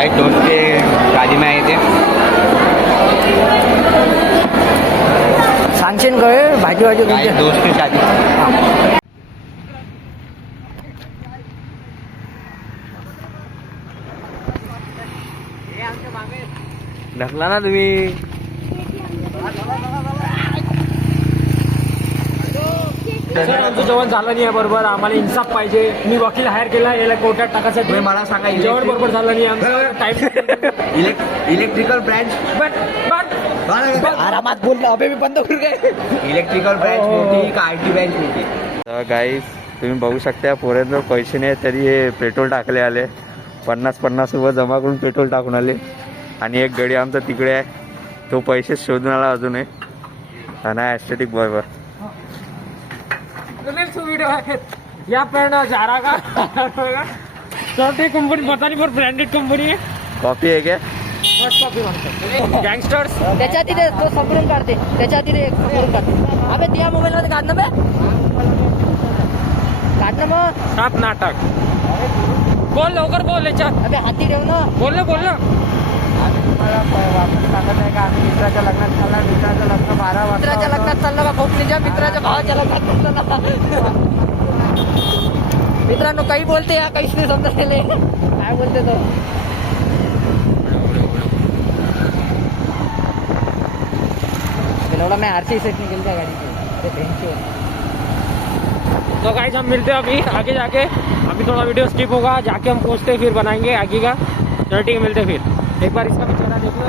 भाई दोस्त के शादी में आए थे. सांगशील गळे भाजी भाजी भाई तुमच्या दोस्त की शादी. ढकला ना तुम्ही. सर आमचं जेवण झालं नाही आहे बरोबर. आम्हाला इन्साफ पाहिजे. मी वकील हायर केला याला कोर्टात टाकायसाठी. तुम्ही मला सांगा जेवण बरोबर झालं नाही आमचं टाईम. इलेक्ट्रिकल ब्रँच आरामात बोल ना अबे मी बंद करू काय. इलेक्ट्रिकल ब्रँच मोठी का IT ब्रँच मोठी. गाईस तुम्ही बघू शकता पोरांजवळ पैसे नाही तरी हे पेट्रोल टाकले आले. 50 रुपये जमा करून पेट्रोल टाकून आले. आणि एक गडी आमचा तिकडे आहे तो पैसे शोधून आला अजून आहे. आणि ॲस्थेटिक बरोबर वीडियो है या पण जारा का छोटी कंपनी पता नहीं पर ब्रांडेड कंपनी है. कॉफी आहे क्या. फर्स्ट कॉपी म्हणतात गँगस्टर्स. त्याच्या तिथे तो समोरून काढते त्याच्या तिथे समोरून काढते. अबे त्या मोबाईल मध्ये काढ ना बे काढ ना मग. सात नाटक बोल लवकर बोल याच्यात. अबे हाती ठेव ना. बोल ना बोल ना. वापस सांगत नाही का आम्ही मित्राच्या लग्नात चालला. मित्राचं लग्न 12 वाजता. मित्राच्या लग्नात चालला का खोकलीच्या मित्राच्या भावाच्या लग्नात चालला. मित्रांनो काही बोलते या काहीच नाही समजत काय बोलते तो. एवढा मैं RC सेट निकल गया गाड़ी से. तो गाइस हम मिलते हैं अभी आगे जाके. अभी थोड़ा वीडियो स्किप होगा जाके हम पहुंचते फिर बनाएंगे आगे का. चलो ठीक है मिलते फिर. एक बार इसका भी चेहरा देखो.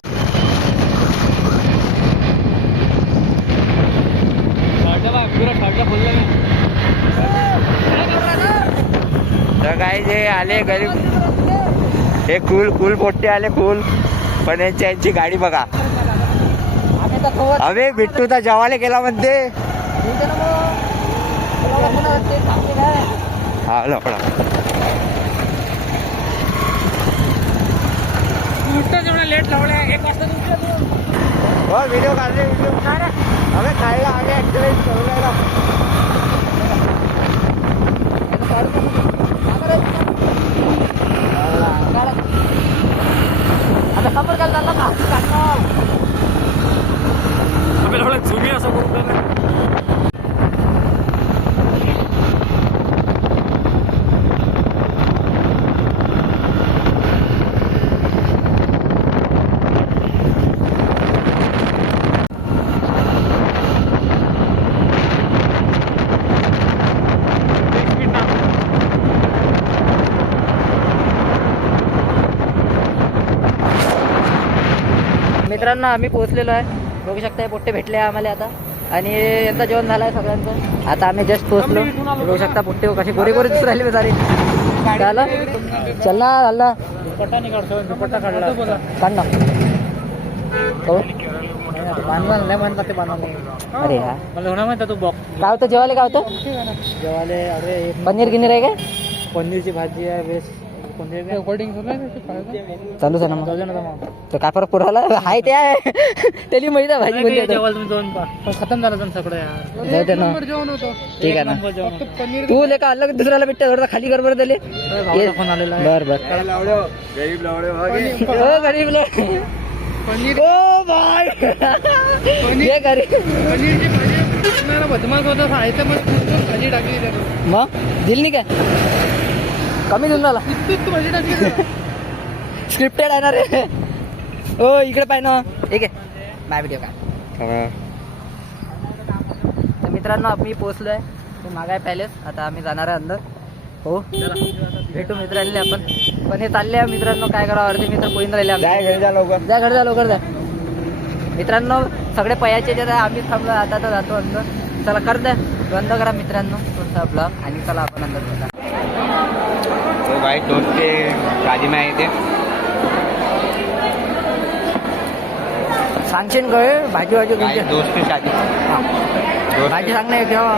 तर काय जे आले गरीब हे कुल पोट्टे आले कुल. पण यांची गाडी बघा. अबे बिट्टूचा जवाले गेला म्हणते. हा लपडा जेवढा लेट लावला 1 वाजता हो व्हिडिओ काढले व्हिडिओ. अबे खायला आगे ऍक्सिडेंट करू लागला. आता खबर काय झाला का. आपल्याला थोडा झुमी असं बोलतो. मित्रांनो आम्ही पोहोचलेलो आहे. बघू शकता पोट्टे भेटले आम्हाला आता. आणि यांचं जेवण झालं आहे सगळ्यांचं. आता आम्ही जस्ट पोहोचलो. बघू शकता पोट्टे कसे गोरे गोरे दिसू राहिले बेचारे. झालं चल ना झालं दुपट्टा नाही काढतो. दुपट्टा काढला काढ ना. हो बांधवाल नाही म्हणतात ते बांधवाल. अरे हा मला होणार म्हणतात तू बॉक्स काय होतं जेवायला काय होतं. जेवाले. अरे पनीर गिनीर आहे काय. पनीरची भाजी आहे. वेज पनीर रेकॉर्डिंग चालूच आहे ना मग. तर काय फरक पुराला आहे ते आहे. त्याली माहिती आहे भाजी कोणती जेवायला तुम्ही दोन पण खतम झालं सगळं यार. जाऊ दे ना. जेवण होतं. ठीक आहे ना. तू लेका अलग दुसऱ्याला भेटते थोडा खाली गडबड दिले. फोन आलेला आहे. बर बर गरीब लावडे हो गरीब लोक. ओ बाय हे गरीब पनीरची भाजी बदमाश होता खायचं मग भाजी टाकली मग दिल नाही काय कमी देऊन झाला. भाजी टाकली. स्क्रिप्टेड आहे ना रे. हो इकडे पाहिजे ना. ठीक आहे माय व्हिडिओ काय. तर मित्रांनो आम्ही पोहोचलोय ते मागाय पॅलेस. आता आम्ही जाणार आहे अंदर. हो भेटू मित्रांनी आपण. पण हे चालले आहे मित्रांनो काय करावं. अर्धे मित्र पोईन राहिले. जाय घरी जा लवकर. जा घर जा लवकर जा. मित्रांनो सगळे पयाचे जे आम्ही थांबलो. आता तर जातो अंदर. चला कर द्या बंद करा मित्रांनो तुमचा ब्लॉग. आणि चला आपण अंदर बघा. तो भाई दोस्त के शादी में आए थे. सांगशील गळे भाजी भाजी भाई तुमच्या दोस्त की शादी. भाजी सांग ना केव्हा.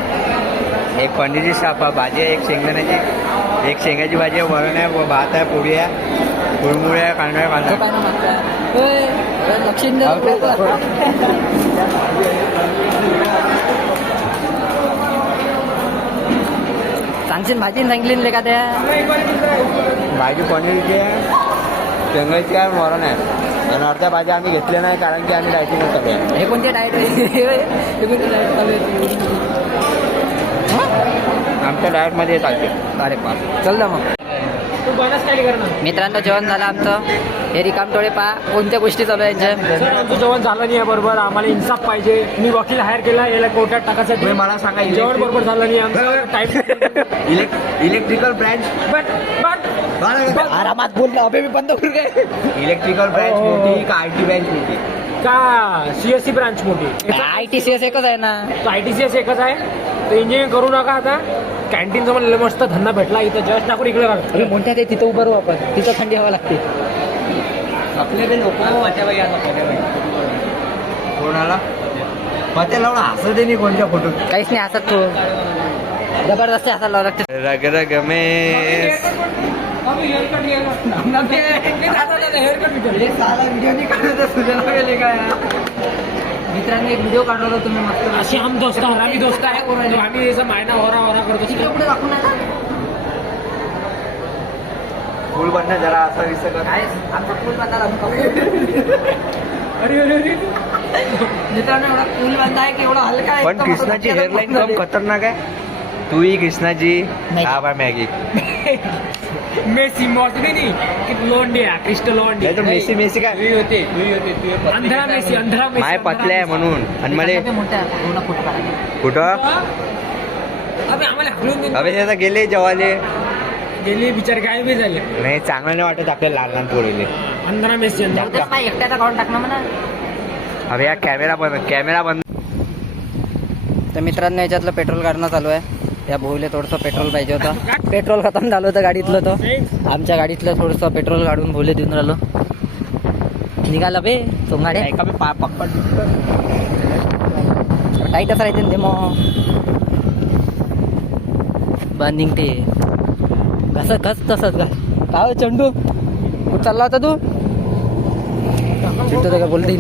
एक पनीरची भाजी आहे. एक शेंगदाण्याची. एक शेंगाची भाजी आहे. वरण आहे. भात आहे. पोळी आहे. कुरमुळे आहे. कांदा आहे. कांदा लक्षण सांगशील भाजी सांगितली का त्या. भाजी पनीरची आहे. शेंगाची काय मरण आहे आणि अर्ध्या भाज्या आम्ही घेतल्या नाही कारण की आम्ही डायटिंगच चालू आहे. हे कोणते डाएट हे कोणते डाएट चालू आहे? आमच्या डाएटमध्ये चालते. अरे बाप, चल ना मग. तू बनच काय करणार मित्रांनो जेवण झालं आमचं. हे रिकामटोळे पहा कोणत्या गोष्टी चालू आहे यांच्या. सर आमचं जेवण झालं नाही आहे बरोबर. आम्हाला इन्साफ पाहिजे. मी वकील हायर केला याला कोर्टात टाकायसाठी. तुम्ही मला सांगा जेवण बरोबर झालं नाही आमचं टाईम. इलेक्ट्रिकल ब्रँच आरामात बोल ना अबे, मी बंद करू काय? इलेक्ट्रिकल ब्रँच मोठी का IT ब्रँच मोठी? का सीएससी ब्रांच मोठी ITCS एकच आहे ना. ITCS एकच आहे. तर इंजिनिअरिंग करू नका आता. कॅन्टीनचा मला मस्त धंदा भेटला इथं जस्ट टाकून इकडे अरे मोठ्या ते तिथं उभं राहू आपण. तिथं थंडी हवा लागते. आपल्याकडे लोक कोणाला पत्या लावून हसत नाही कोणत्या फोटो. काहीच नाही हसत तो. जबरदस्ती हसायला लावं लागते. रग रग में मित्रांनी एक व्हिडिओ काढला होता तुम्ही मस्त. अशी हम दोस्त आम्ही दोस्त आहे. आम्ही याचा मायना होरा करतो. तिकडे कुठे दाखवून फुल बनणं जरा असं विसर आमचा पूल बांधणार अरे अरे अरे मित्रांनो एवढा पूल बांधा आहे की एवढा हलका आहे. पण कृष्णाची हेअरलाईन कम खतरनाक आहे. तूही कृष्णाची मॅगी मेसी मॉर्टनी की लोंडिया क्रिस्टल लोंडिया नाही तर मेसी मेसी काय होते अंधरा मेसी माय पतले आहे म्हणून. आणि मला मोठ्या एवढा फोटो काढायचा. कुठं अबे आम्हाला हलवून अबे आता गेले जेवाले गेली बिचार काय बी झाले. नाही चांगलं नाही वाटत आपल्याला लहान लहान पोरले. अंधरा मेसी एकट्याचा काढून टाकणार म्हणा. अबे या कॅमेरा बंद. तर मित्रांनो याच्यातलं पेट्रोल काढणं चालू आहे. या भाऊले थोडंसं पेट्रोल पाहिजे होतं. पेट्रोल खतम झालं होतं गाडीतलं. तो आमच्या गाडीतलं थोडंसं पेट्रोल काढून भोवले देऊन राहिलो. निघाला बे सोंगाडे टाईटच राहते ते मग बांधिंग ते घस तसंच काय चंडू कुठं चालला होता तू? चिंटू का बोलते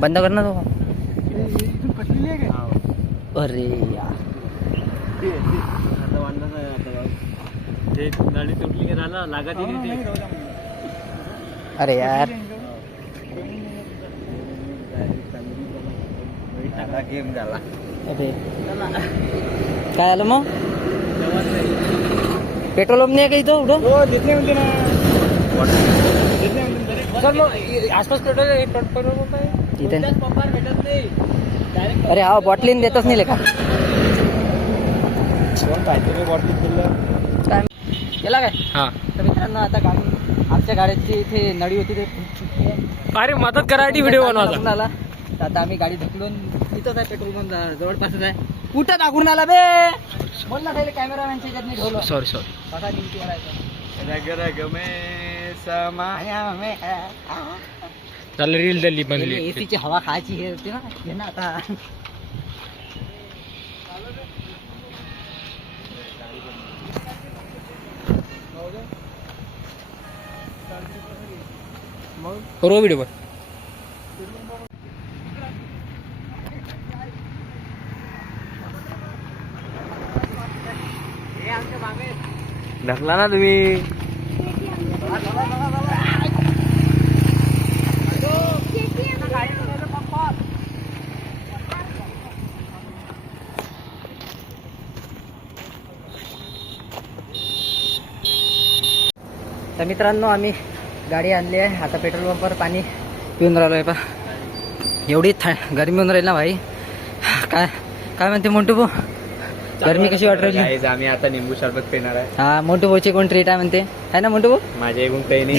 बंद कर ना तो. अरे यार गाडी तुटली की झालं लागत अरे यार गेम झाला. अरे काय आलं मग? पेट्रोल पंप नाही का इथं उडं? सर मग आसपास पेट्रोल पंप आहे इथे भेटत नाही. अरे हा बॉटलीन देतच नाही लेखा. काय केला काय? हा तर मित्रांनो आता गाडी आमच्या गाडीची इथे नळी होती ते अरे मदत करायची व्हिडिओ बनवायचा. आला तर आता आम्ही गाडी ढकलून इथंच आहे पेट्रोल पंप जवळपासच आहे. कुठं दाखवून आला बे? बोल ना पहिले कॅमेरामॅनच्या याच्यात नाही ठेवलं. सॉरी बघा ड्युटीवर आहे. रग रग में समाया में झालं रील दिली बनली. एसीची हवा खायची हे होती ना. घे ना आता. करू व्हिडिओ ढकला ना तुम्ही. तर मित्रांनो आम्ही गाडी आणली आहे. आता पेट्रोल पंपवर पाणी पिऊन राहिलो आहे. पा एवढी गरमी होऊन राहील ना भाई. काय काय म्हणते मोंटू भाऊ? गरमी कशी वाट राहिली? Guys, आम्ही आता निंबू सरबत पिणार आहे. हा मोंटू भाऊची कोण ट्रीट आहे म्हणते आहे ना मोंटू भाऊ? माझ्या एकूण काही नाही.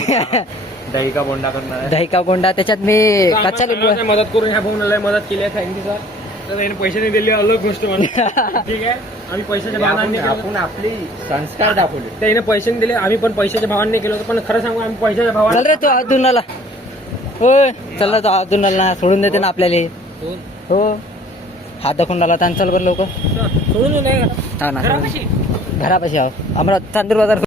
दही का बोंडा करणार आहे. दही का कोंडा त्याच्यात मी कच्चा लिंबू मदत करून ह्या भाऊला मदत केली आहे. Thank you sir. तर त्याने पैसे नाही दिले अलग गोष्ट म्हणून ठीक आहे. आम्ही पैशाच्या भावाने आपण आपली संस्कार दाखवले. त्याने पैसे नाही दिले. आम्ही पण पैशाच्या भावाने केलं होतं. पण खरं सांगू आम्ही पैशाच्या चल भावाने रे तो हात धुवून आला. होय चल ना तो हात धुवून आला ना. सोडून देते ना आपल्याला. हो हात दाखवून आला. चल बरं लोक सोडून नाही हा ना घरापाशी घरापाशी आहो. अमरावती चांदूर बाजार